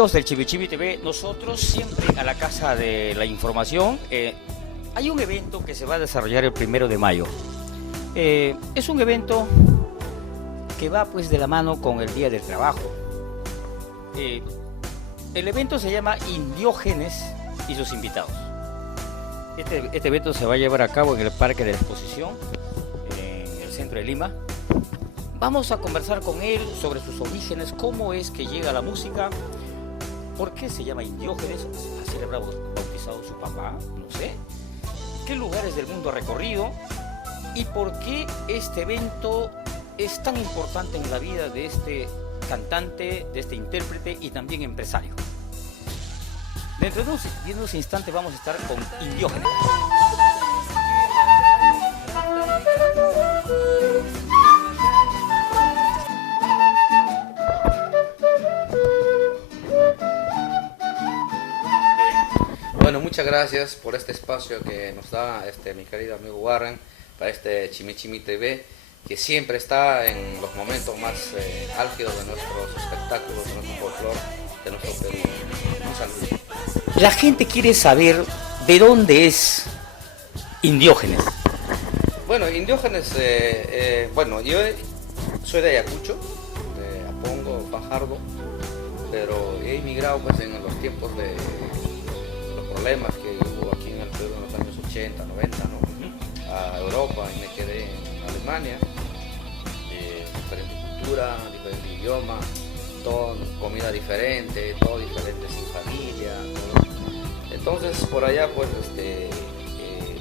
amigos del Chibi Chibi TV, nosotros siempre a la Casa de la Información. Hay un evento que se va a desarrollar el 1 de mayo. Es un evento que va pues de la mano con el Día del Trabajo. El evento se llama Indiógenes y sus invitados. Este evento se va a llevar a cabo en el Parque de la Exposición, en el centro de Lima. Vamos a conversar con él sobre sus orígenes, cómo es que llega la música, por qué se llama Indiógenes, así le habrá bautizado su papá, no sé, qué lugares del mundo ha recorrido y por qué este evento es tan importante en la vida de este cantante, de este intérprete y también empresario. Dentro de unos instantes vamos a estar con Indiógenes. Bueno, muchas gracias por este espacio que nos da mi querido amigo Warren para este Chimi Chimi TV, que siempre está en los momentos más álgidos de nuestros espectáculos, de nuestro folclore, de nuestro Perú. Un saludo. La gente quiere saber de dónde es Indiógenes. Bueno, Indiógenes, bueno, yo soy de Ayacucho, de Apongo, Fajardo, pero he emigrado pues en los tiempos de problemas que hubo aquí en el Perú en los años 80, 90, ¿no? A Europa y me quedé en Alemania, diferente cultura, diferente idioma, todo comida diferente, todo diferente sin familia, ¿no? Entonces por allá pues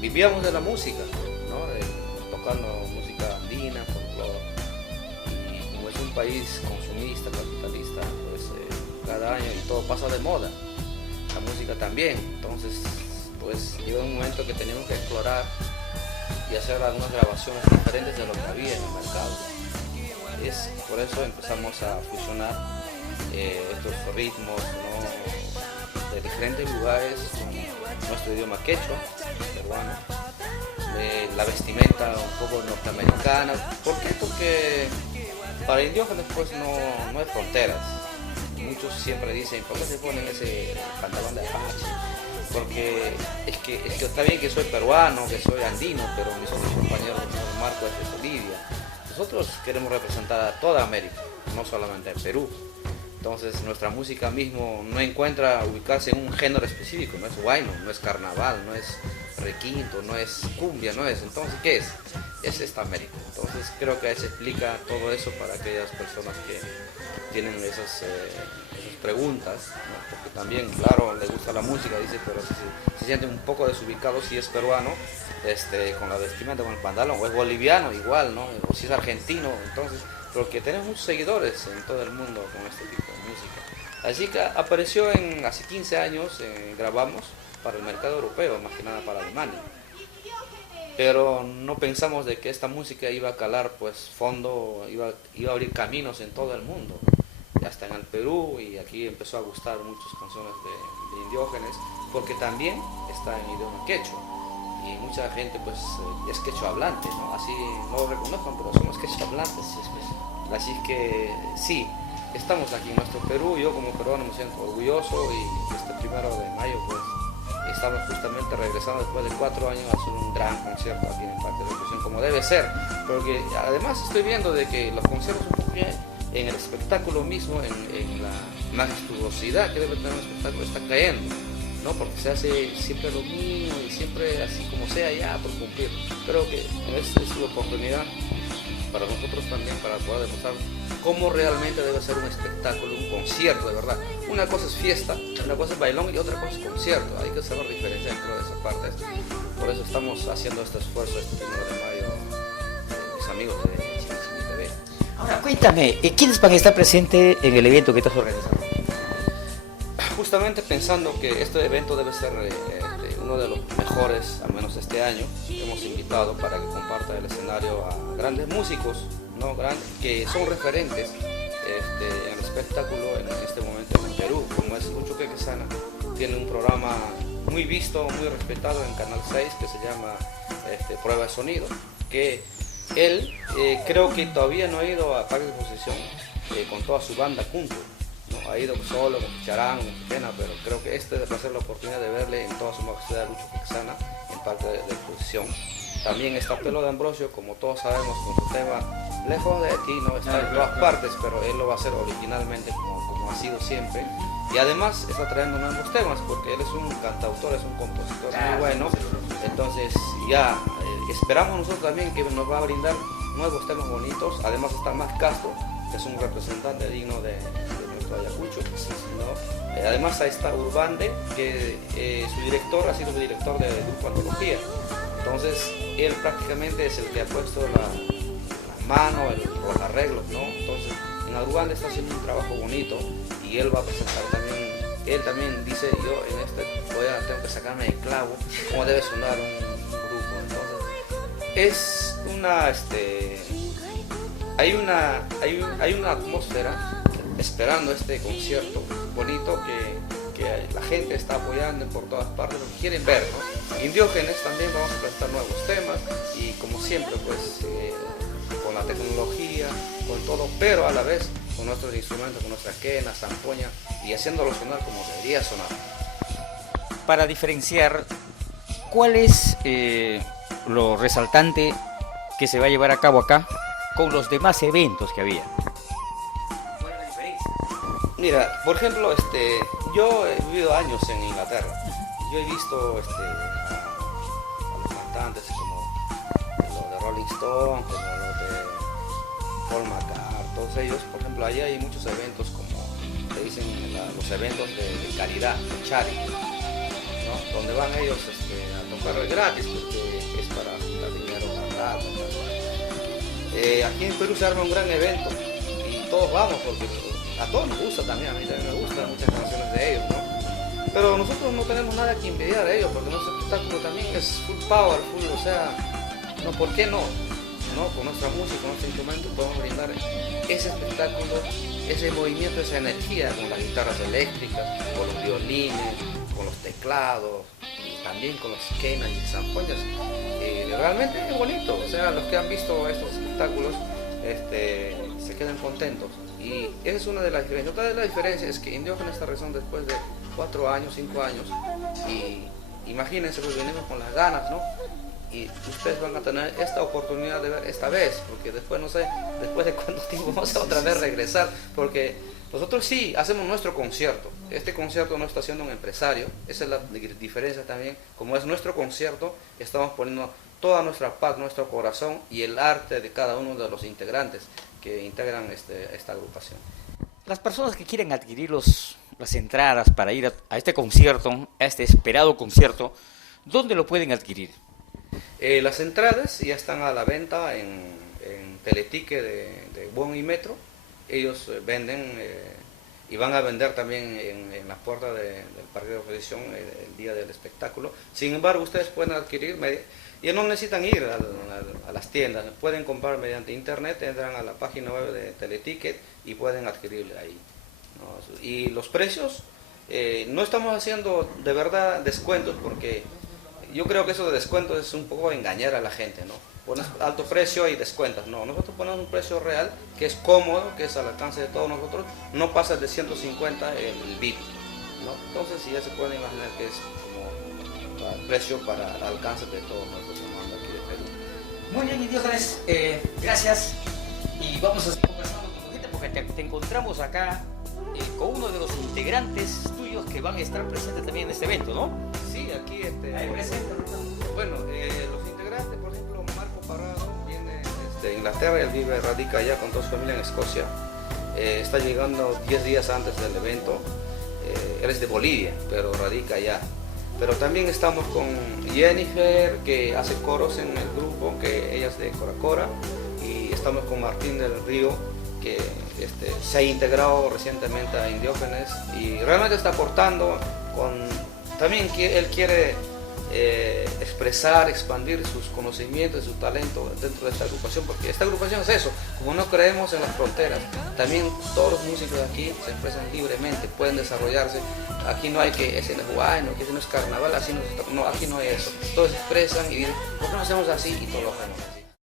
vivíamos de la música, ¿no? Tocando música andina, folclore, y como es un país consumista, capitalista, pues cada año y todo pasa de moda. La música también, entonces pues llegó un momento que teníamos que explorar y hacer algunas grabaciones diferentes de lo que había en el mercado. Por eso empezamos a fusionar estos ritmos, ¿no? De diferentes lugares con nuestro idioma quechua, peruano, la vestimenta un poco norteamericana. ¿Por qué? Porque para Indiógenes pues no hay fronteras. Muchos siempre dicen, ¿por qué se ponen ese pantalón de Apache? Porque es que está bien que soy peruano, que soy andino, pero mis otros compañeros, como Marco, es de Bolivia. Nosotros queremos representar a toda América, no solamente a Perú. Entonces nuestra música mismo no encuentra ubicarse en un género específico, no es huayno, no es carnaval, no es requinto, no es cumbia, no es. Entonces, ¿qué es? Es esta América. Entonces creo que ahí se explica todo eso para aquellas personas que tienen esas preguntas, ¿no? Porque también, claro, les gusta la música, dice, pero si se sienten un poco desubicados si es peruano, con la vestimenta, con el pantalón, o es boliviano igual, ¿no? O si es argentino, entonces, porque tenemos muchos seguidores en todo el mundo con este tipo de música. Así que apareció hace 15 años, grabamos para el mercado europeo, más que nada para Alemania. Pero no pensamos de que esta música iba a calar pues fondo, iba a abrir caminos en todo el mundo, hasta en el Perú, y aquí empezó a gustar muchas canciones de Indiógenes, porque también está en idioma quechua, y mucha gente pues es quechua hablante, ¿no? Así no lo reconozcan, pero somos quechua hablantes, así que sí, estamos aquí en nuestro Perú. Yo como peruano me siento orgulloso, y este 1 de mayo pues estamos justamente regresando después de 4 años a hacer un gran concierto aquí en el Parque de la Exposición, como debe ser, porque además estoy viendo de que los conciertos un poco en el espectáculo mismo, en la majestuosidad que debe tener un espectáculo, está cayendo, ¿no? Porque se hace siempre lo mismo y siempre así como sea, ya por cumplir. Creo que esta es la oportunidad para nosotros también, para poder demostrar cómo realmente debe ser un espectáculo, un concierto de verdad. Una cosa es fiesta, una cosa es bailón y otra cosa es concierto. Hay que saber diferenciar dentro de esa parte. Por eso estamos haciendo este esfuerzo este 1 de mayo, mis amigos de Chimi Chimi TV. Ahora cuéntame, ¿quiénes van a estar presentes en el evento que estás organizando? Justamente pensando que este evento debe ser uno de los mejores, al menos este año, hemos invitado para que comparta el escenario a grandes músicos, ¿no? Que son referentes en el espectáculo en este momento en el Perú, como es Lucho Quequesana. Tiene un programa muy visto, muy respetado en Canal 6 que se llama Prueba de Sonido, que él creo que todavía no ha ido a Parque de Exposición con toda su banda junto, ¿no? ha ido solo, con Charán, con Pena, pero creo que este va a ser la oportunidad de verle en toda su majestad Lucho Quexana en parte de la exposición. También está Pelo de Ambrosio, como todos sabemos, con su tema Lejos de ti, no está en todas partes, pero él lo va a hacer originalmente como ha sido siempre. Y además está trayendo nuevos temas, porque él es un cantautor, es un compositor muy bueno. Entonces ya esperamos nosotros también que nos va a brindar nuevos temas bonitos. Además está Max Castro, que es un representante digno de nuestro Ayacucho, ¿no? Además ahí está Urbande, que su director ha sido el director del grupo Antología. Entonces él prácticamente es el que ha puesto la mano, los arreglos, ¿no? Entonces en Urbande está haciendo un trabajo bonito y él va a presentar también. Él también dice, yo en tengo que sacarme el clavo, cómo debe sonar un grupo. Entonces es hay una atmósfera esperando este concierto bonito que la gente está apoyando por todas partes, lo que quieren ver, ¿no? Indiógenes también vamos a presentar nuevos temas y como siempre pues con la tecnología, con todo, pero a la vez con nuestros instrumentos, con nuestra quena, zampoña y haciéndolo sonar como debería sonar. Para diferenciar, ¿cuál es lo resaltante que se va a llevar a cabo acá con los demás eventos que había? ¿Cuál es la diferencia? Mira, por ejemplo, yo he vivido años en Inglaterra. Yo he visto a los cantantes como los de Rolling Stone, como los de Paul McCartney, todos ellos. Por ejemplo, allí hay muchos eventos como se dicen los eventos de caridad, de charity, ¿no? Donde van ellos a tocar gratis porque es para juntar dinero para rato. Aquí en Perú se arma un gran evento y todos vamos porque a todos nos gusta también, a mí también me gustan muchas canciones de ellos, ¿no? Pero nosotros no tenemos nada que envidiar de ellos porque nuestro espectáculo también es full power, o sea, no, ¿por qué no? ¿No? Con nuestra música, con nuestro instrumento podemos brindar ese espectáculo, ese movimiento, esa energía con las guitarras eléctricas, con los violines, con los teclados y también con los quenas y zampoñas. Realmente es bonito, o sea, los que han visto estos espectáculos se quedan contentos y esa es una de las diferencias. Otra de las diferencias es que Indiógenes está rezando después de 4 años, 5 años y imagínense, pues venimos con las ganas, ¿no? Y ustedes van a tener esta oportunidad de ver esta vez, porque después no sé, después de cuánto tiempo vamos a otra vez regresar, porque nosotros sí hacemos nuestro concierto. Este concierto no está haciendo un empresario, esa es la diferencia también. Como es nuestro concierto, estamos poniendo toda nuestra paz, nuestro corazón y el arte de cada uno de los integrantes que integran esta agrupación. Las personas que quieren adquirir las entradas para ir a este concierto, a este esperado concierto, ¿dónde lo pueden adquirir? Las entradas ya están a la venta en Teleticket de Bon y Metro. Ellos venden y van a vender también en las puertas del parque de exposición el día del espectáculo. Sin embargo, ustedes pueden adquirir, y no necesitan ir a las tiendas, pueden comprar mediante internet, entran a la página web de Teleticket y pueden adquirirle ahí, ¿no? Y los precios, no estamos haciendo de verdad descuentos porque yo creo que eso de descuentos es un poco engañar a la gente, ¿no? Pones alto precio y descuentas. No, nosotros ponemos un precio real que es cómodo, que es al alcance de todos nosotros. No pasa de 150 el bit, ¿no? Entonces ya se pueden imaginar que es como el precio para el alcance de todos nuestros hermanos aquí de Perú. Muy bien, Indiógenes, gracias. Y vamos a seguir conversando con tu gente porque te encontramos acá con uno de los integrantes tuyos que van a estar presentes también en este evento, ¿no? Sí, aquí Ahí presente. bueno, los integrantes, por ejemplo, Marco Parrado viene de Inglaterra, él radica allá con toda su familia en Escocia. Está llegando 10 días antes del evento. Él es de Bolivia, pero radica allá. Pero también estamos con Jennifer, que hace coros en el grupo, que ella es de Cora Cora. Y estamos con Martín del Río, que se ha integrado recientemente a Indiógenes y realmente está aportando también que él quiere expresar, expandir sus conocimientos, su talento dentro de esta agrupación, porque esta agrupación es eso, como no creemos en las fronteras, también todos los músicos de aquí se expresan libremente, pueden desarrollarse, aquí no hay que ese no es bueno, que ese no es carnaval, así no, aquí no hay eso, todos se expresan y dicen, ¿por qué no hacemos así? Y todos lo hacemos así.